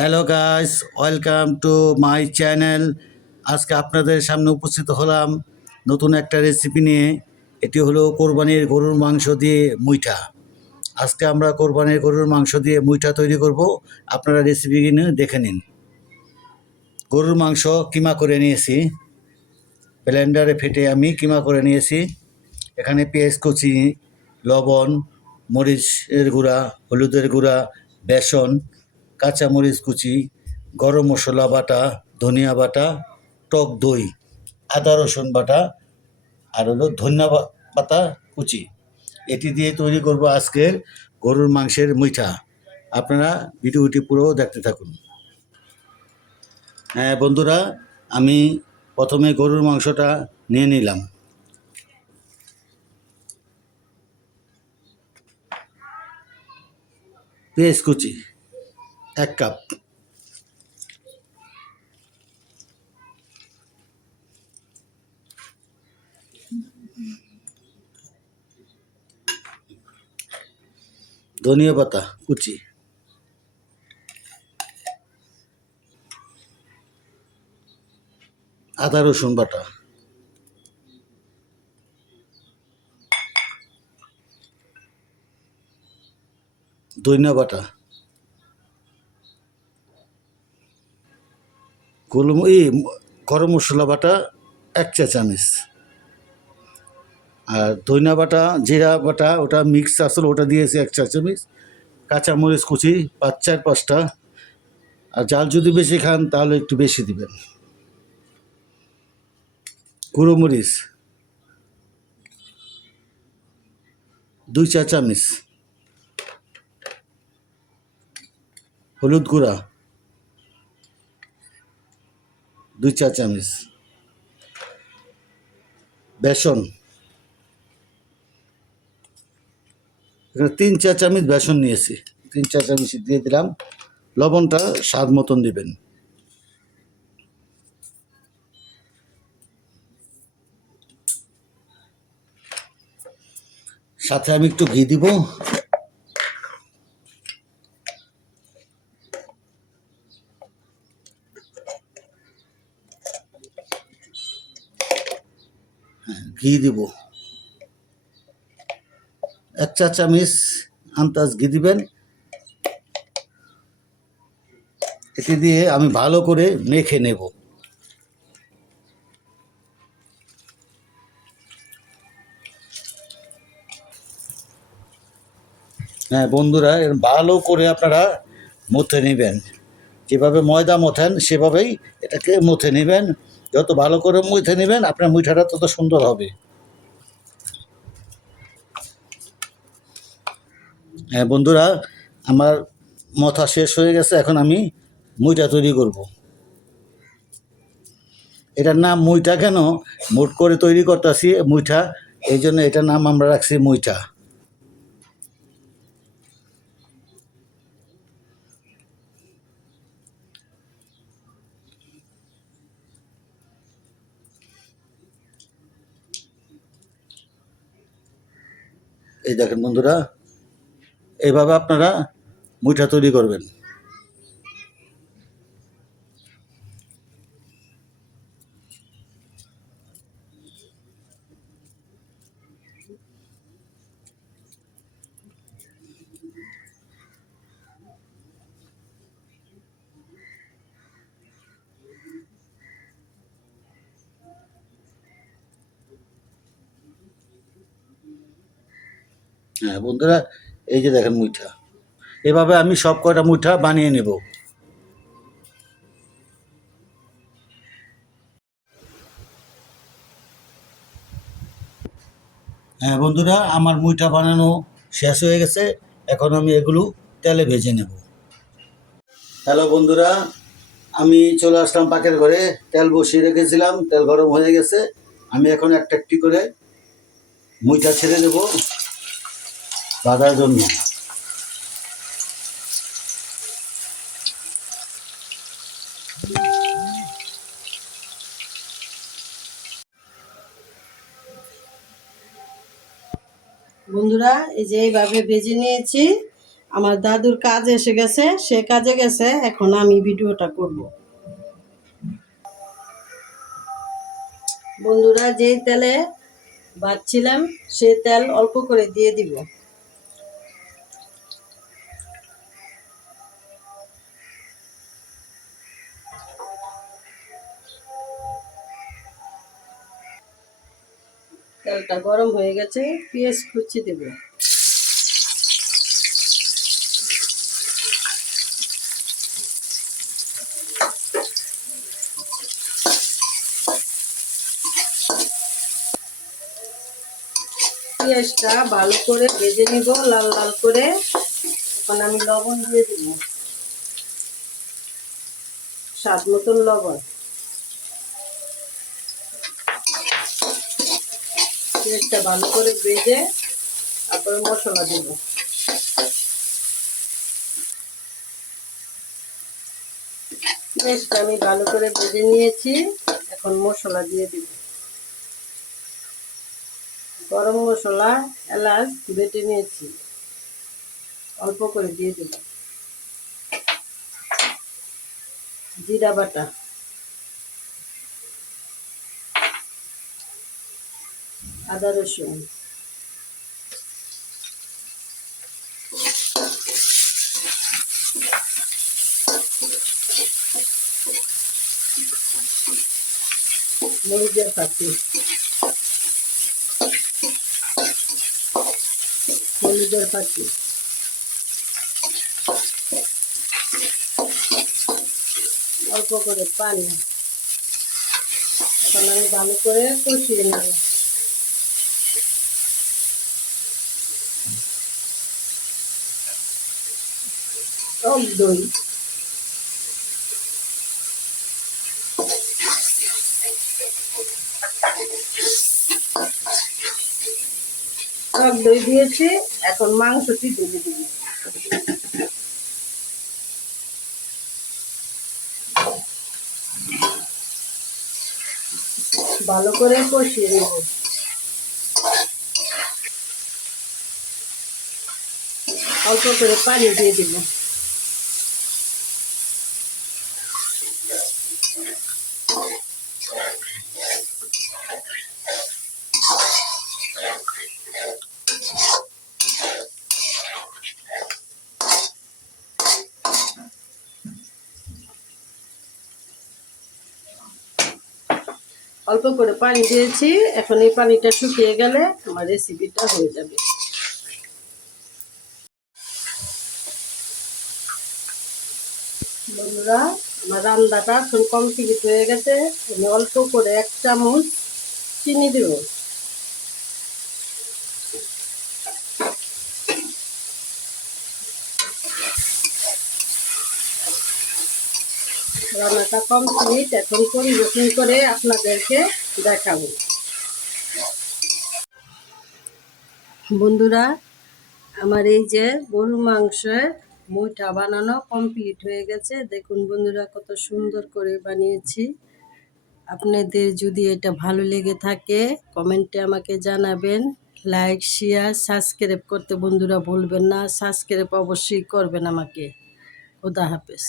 Hello guys welcome to my channel আজকে আপনাদের সামনে উপস্থিত হলাম নতুন একটা রেসিপি নিয়ে। এটি হলো কোরবানির গরুর মাংস দিয়ে মুইঠা। আজকে আমরা কোরবানির গরুর মাংস দিয়ে মুইঠা তৈরি করব। আপনারা রেসিপি কিনে দেখে নিন। গরুর মাংস কিমা করে নিয়েছি। ব্লেন্ডারে ফেটে আমি কিমা করে নিয়েছি। এখানে পেঁয়াজ কুচি, লবণ, মরিচের গুঁড়া, হলুদের গুঁড়া, বেসন কাঁচা মরিচ কুচি, গরম মশলা বাটা, ধনিয়া বাটা, টক দই, আদা রসুন বাটা আর হলো ধনিয়া পাতা কুচি। এটি দিয়ে তৈরি করব আজকের গরুর মাংসের মিঠা। আপনারা ভিডিওটি পুরো দেখতে থাকুন। হ্যাঁ বন্ধুরা, আমি প্রথমে গরুর মাংসটা নিয়ে নিলাম। পেঁয়াজ কুচি। এক কাপ। ধনিয়া পাতা কুচি। আদা রসুন বাটা। ধনিয়া বাটা। গোলম এই গরম মশলা বাটা এক চা চামচ আর ধনিয়া বাটা, জিরা বাটা, ওটা মিক্স আসলে, ওটা দিয়েছি এক চা চামচ কাঁচামরিচ কুচি, পাঁচ, চার, পাঁচটা। আর জাল যদি বেশি খান, তাহলে একটু বেশি দিবেন। গুঁড়ো মরিচ। দুই চা চামচ হলুদ গুঁড়া। দুই চা চামচ। বেসন। এখানে তিন চা চামচ বেসন নিয়েছি। তিন চা চামচ দিয়ে দিলাম। লবণটা স্বাদ মতন দিবেন। সাথে আমি একটু ঘি দিব। ঘি দিব। এক চা চামচ আন্তাজ ঘি দিবেন। এটি দিয়ে আমি ভালো করে মেখে নেব। হ্যাঁ বন্ধুরা ভালো করে আপনারা মথে নেবেন। যেভাবে ময়দা মথেন, সেভাবেই এটাকে মথে নেবেন। যত ভালো করে মুথে নেবেন, আপনার মুইঠাটা তত সুন্দর হবে। হ্যাঁ বন্ধুরা, আমার মথা শেষ হয়ে গেছে, এখন আমি মুইটা তৈরি করব। এটার নাম মুইটা কেন? মোট করে তৈরি করতেছি মুইঠা, এই জন্য এটার নাম আমরা রাখছি মুইঠা। এই দেখেন বন্ধুরা এভাবে আপনারা মুঠা তৈরি করবেন। হ্যাঁ বন্ধুরা, এই যে দেখেন মুইঠা। এভাবে আমি সব কয়টা মুইঠা বানিয়ে নেব। হ্যাঁ বন্ধুরা, আমার মুইঠা বানানো শেষ হয়ে গেছে। এখন আমি এগুলো তেলে ভেজে নেব। হ্যালো, বন্ধুরা, আমি চলে আসলাম পাকের ঘরে। তেল বসিয়ে রেখেছিলাম, তেল গরম হয়ে গেছে। আমি এখন একটা একটি করে মুইটা ছেড়ে দেব। বাঁধার জন্য বন্ধুরা, এই যে এইভাবে ভেজে নিয়েছি। আমার দাদুর কাজ এসে গেছে, সে কাজে গেছে, এখন আমি ভিডিওটা করব। বন্ধুরা, যেই তেলে ভাজছিলাম সেই তেল অল্প করে দিয়ে দিব। তেলটা গরম হয়ে গেছে, পেঁয়াজ কুচি দেব। পেঁয়াজটা ভালো করে ভেজে নিব, লাল লাল করে। এখন আমি লবণ দিয়ে দিব। স্বাদ মতন লবণ। পেঁয়াজটা ভালো করে ভেজে তারপরে মশলা দেব। পেঁয়াজটা আমি ভালো করে ভেজে নিয়েছি, এখন মশলা দিয়ে দিব। গরম মশলা এলাচ বেটে নিয়েছি, অল্প করে দিয়ে দেব। জিরা বাটা। আদা রসুন। মরিচের পাতি। হলুদের পাতি। অল্প করে পানি। এখন ভালো করে কষিয়ে নেব। টক দই টক দই দিয়েছি, এখন মাংসটি ঢেলে দিবি। ভালো করে কষিয়ে নেব। অল্প করে পানি দিয়ে দিব অল্প করে পানি দিয়েছি। এখন এই পানিটা শুকিয়ে গেলে আমার রেসিপিটা হয়ে যাবে। বন্ধুরা, আমার রান্নাটা এখন কমপ্লিট হয়ে গেছে। আমি অল্প করে এক চামচ চিনি দেব। রান্নাটা কমপ্লিট এখন পরিবেশন করে আপনাদেরকে দেখাবো। বন্ধুরা, আমার এই যে গরু মাংসের মুইটা বানানো কমপ্লিট হয়ে গেছে। দেখুন বন্ধুরা, কত সুন্দর করে বানিয়েছি। আপনাদের যদি এটা ভালো লেগে থাকে, কমেন্টে আমাকে জানাবেন। লাইক, শেয়ার, সাবস্ক্রাইব করতে বন্ধুরা ভুলবেন না। সাবস্ক্রাইব অবশ্যই করবেন আমাকে। খুদা হাফেজ।